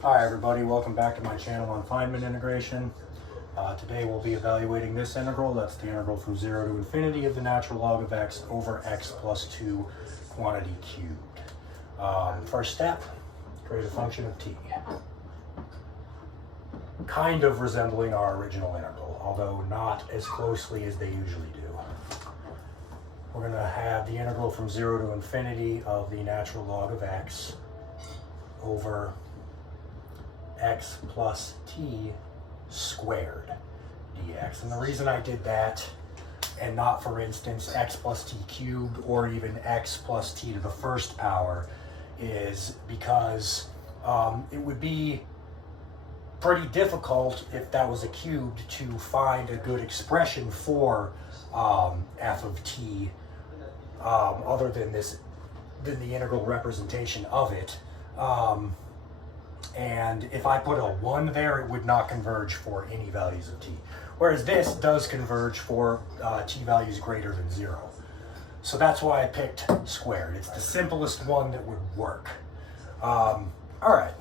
Hi everybody, welcome back to my channel on Feynman integration. Today we'll be evaluating this integral. That's the integral from 0 to infinity of the natural log of x over x plus 2 quantity cubed. First step, create a function of t. Kind of resembling our original integral, although not as closely as they usually do. We're going to have the integral from 0 to infinity of the natural log of x over x plus t squared dx. And the reason I did that and not, for instance, x plus t cubed or even x plus t to the first power is because it would be pretty difficult if that was a cubed to find a good expression for f of t other than the integral representation of it. And if I put a 1 there, it would not converge for any values of t. Whereas this does converge for t values greater than 0. So that's why I picked squared. It's the simplest one that would work. All right.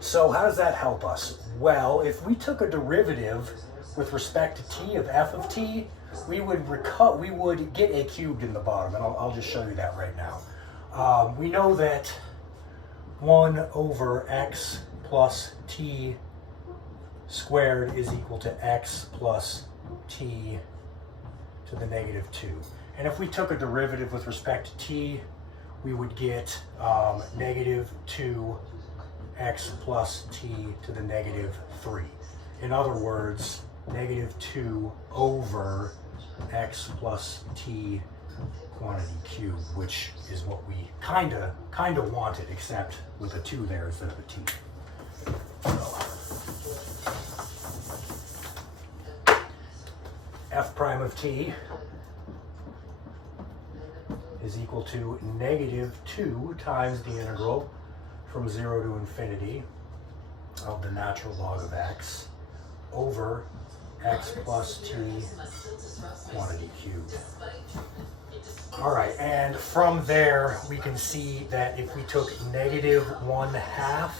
So how does that help us? Well, if we took a derivative with respect to t of f of t, we would get a cubed in the bottom, and I'll just show you that right now. We know that 1 over x plus t squared is equal to x plus t to the negative 2. And if we took a derivative with respect to t, we would get negative 2 x plus t to the negative 3. In other words, negative 2 over x plus t quantity cubed, which is what we kind of wanted, except with a 2 there instead of a t. So, f prime of t is equal to negative 2 times the integral from 0 to infinity of the natural log of x over x plus t quantity cubed. All right, and from there we can see that if we took negative 1/2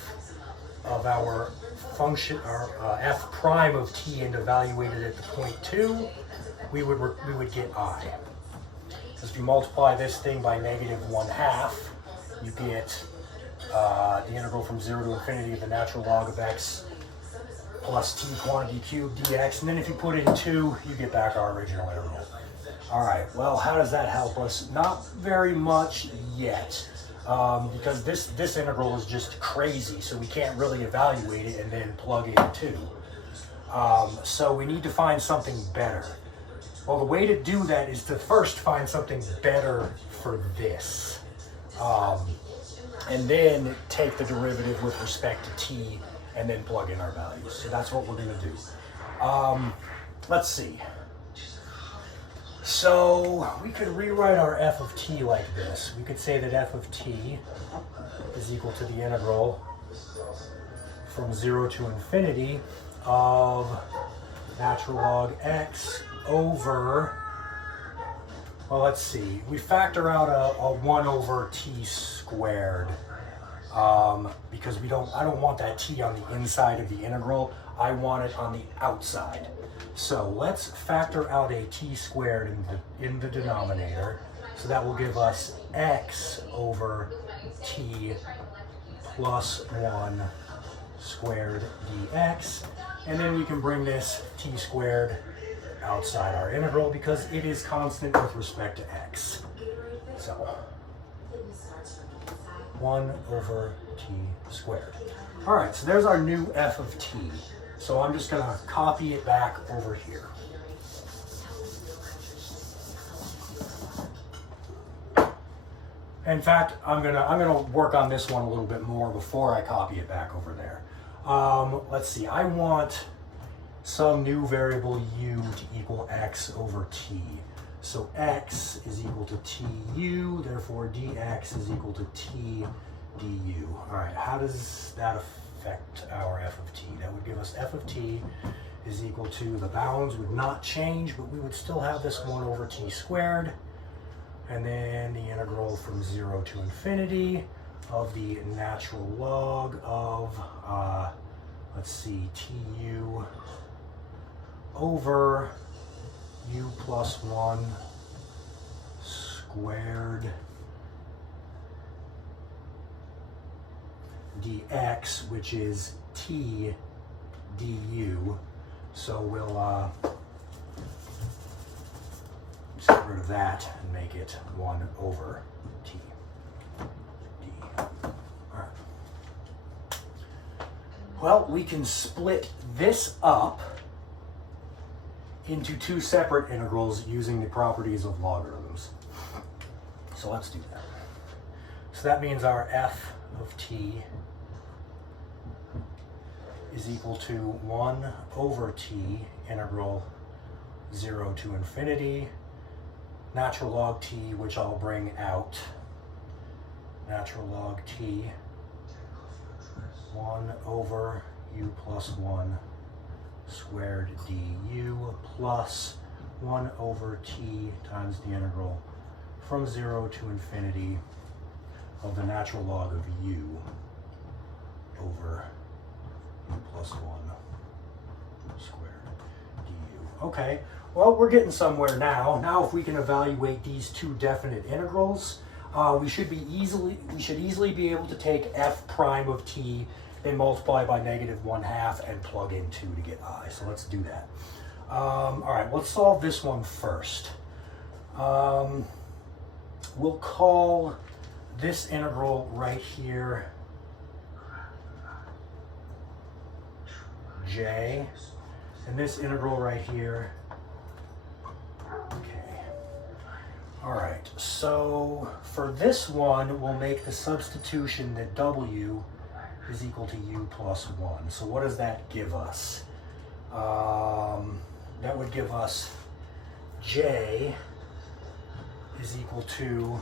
of our function, our f prime of t, and evaluated at the point 2, we would get I. Because if you multiply this thing by negative 1/2, you get the integral from 0 to infinity of the natural log of x plus t quantity cubed dx, and then if you put in 2, you get back our original integral. All right, well, how does that help us? Not very much yet, because this integral is just crazy, so we can't really evaluate it and then plug in 2. So we need to find something better. Well, the way to do that is to first find something better for this, and then take the derivative with respect to t and then plug in our values. So that's what we're going to do. Let's see. So we could rewrite our f of t like this. We could say that f of t is equal to the integral from 0 to infinity of natural log x over, well, let's see. We factor out a 1 over t squared because I don't want that t on the inside of the integral. I want it on the outside. So let's factor out a t squared in the denominator. So that will give us x over t plus 1 squared dx. And then we can bring this t squared outside our integral because it is constant with respect to x. So 1 over t squared. All right, so there's our new f of t. So I'm just going to copy it back over here. In fact, I'm gonna work on this one a little bit more before I copy it back over there. Let's see. I want some new variable u to equal x over t. So x is equal to tu, therefore dx is equal to t du. All right, how does that affect our f of t? That would give us f of t is equal to, the bounds would not change, but we would still have this 1 over t squared, and then the integral from 0 to infinity of the natural log of, let's see, tu over u plus 1 squared dx, which is t du. So we'll just get rid of that and make it 1 over t d. All right. Well, we can split this up into two separate integrals using the properties of logarithms. So let's do that. So that means our f of t is equal to 1 over t integral 0 to infinity, natural log t, which I'll bring out, natural log t, 1 over u plus 1 squared du plus 1 over t times the integral from 0 to infinity of the natural log of u over u plus 1 squared du. Okay, well, we're getting somewhere now. Now if we can evaluate these two definite integrals, we should easily be able to take f prime of t and multiply by -1/2 and plug in 2 to get I. So let's do that. All right, let's solve this one first. We'll call this integral right here j, and this integral right here k. All right, so for this one, we'll make the substitution that w is equal to u plus 1. So what does that give us? That would give us j is equal to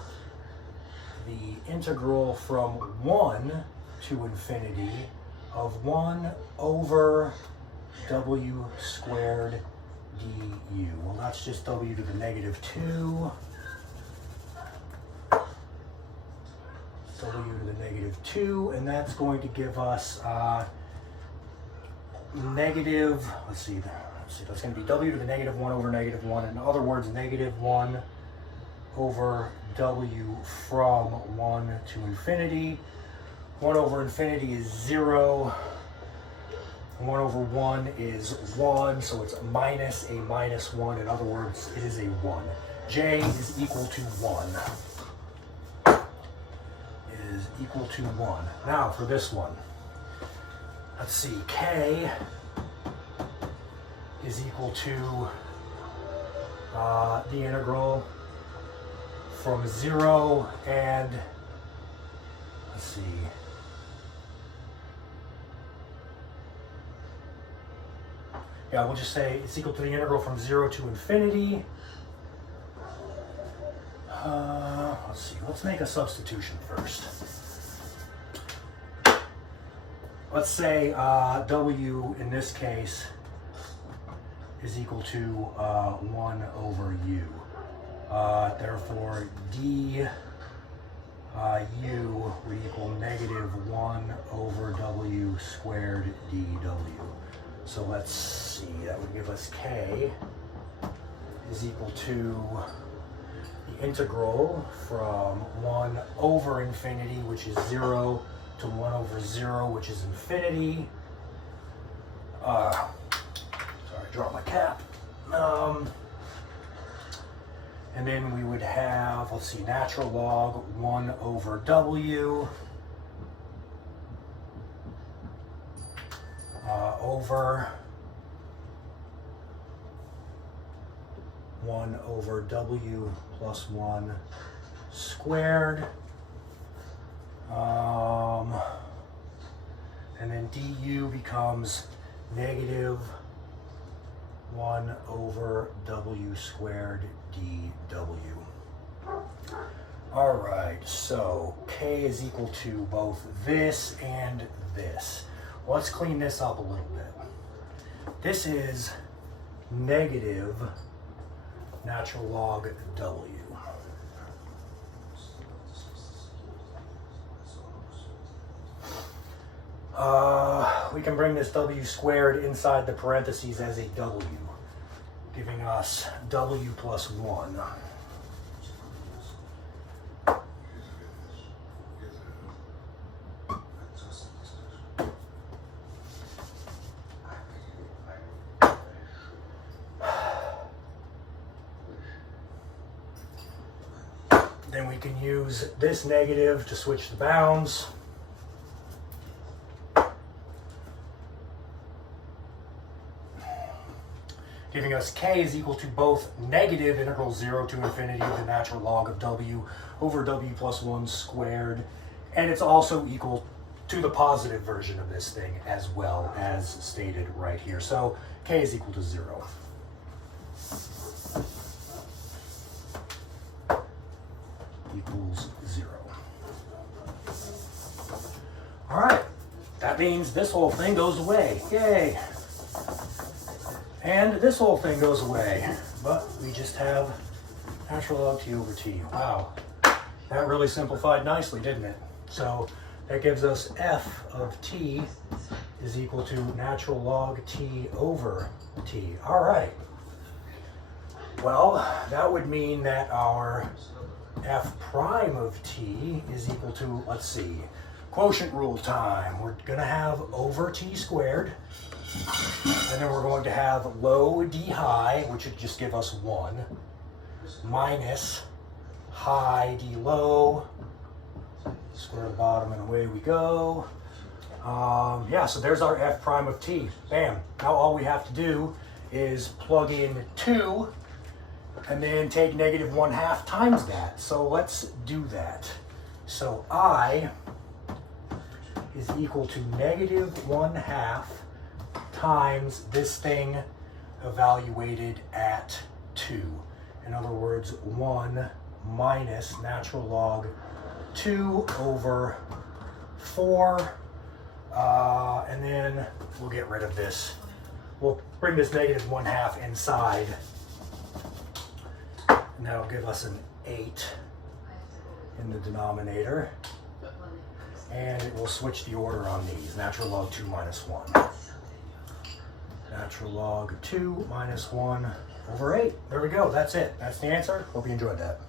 the integral from 1 to infinity of 1 over w squared du. Well, that's just w to the -2. W to the -2, and that's going to give us negative, let's see, that's going to be w to the -1 over -1. In other words, -1 over w from 1 to infinity. 1 over infinity is 0. 1 over 1 is 1, so it's minus a -1. In other words, it is a 1. J is equal to 1. Is equal to 1. Now for this one, let's see, k is equal to the integral from 0 and, let's see, yeah, we'll just say it's equal to the integral from 0 to infinity. Let's see, let's make a substitution first. Let's say w in this case is equal to 1 over u. Therefore, d u would equal -1 over w squared dw. So let's see, that would give us k is equal to the integral from 1 over infinity, which is 0, to 1 over 0, which is infinity. Sorry, I dropped my cap. And then we would have, let's see, natural log 1 over w over 1 over w plus 1 squared. And then du becomes -1 over w squared dw. All right, so k is equal to both this and this. Let's clean this up a little bit. This is negative natural log w. We can bring this w squared inside the parentheses as a w, giving us w plus 1. Then we can use this negative to switch the bounds. Giving us k is equal to both negative integral 0 to infinity of the natural log of w over w plus 1 squared, and it's also equal to the positive version of this thing as well, as stated right here. So k is equal to 0. Equals 0. All right, that means this whole thing goes away. Yay! And this whole thing goes away, but we just have natural log t over t. Wow, that really simplified nicely, didn't it? So that gives us f of t is equal to natural log t over t. All right. Well, that would mean that our f prime of t is equal to, let's see, quotient rule time. We're going to have over t squared. And then we're going to have low d high, which would just give us 1, minus high d low, square the bottom, and away we go. Yeah, so there's our f prime of t. Bam. Now all we have to do is plug in 2 and then take negative 1/2 times that. So let's do that. So I is equal to negative 1/2 times this thing evaluated at 2. In other words, 1 minus natural log 2 over 4. And then we'll get rid of this. We'll bring this negative 1/2 inside. And that'll give us an 8 in the denominator. And it will switch the order on these. Natural log 2 minus 1. Natural log 2 minus 1 over 8. There we go. That's it. That's the answer. Hope you enjoyed that.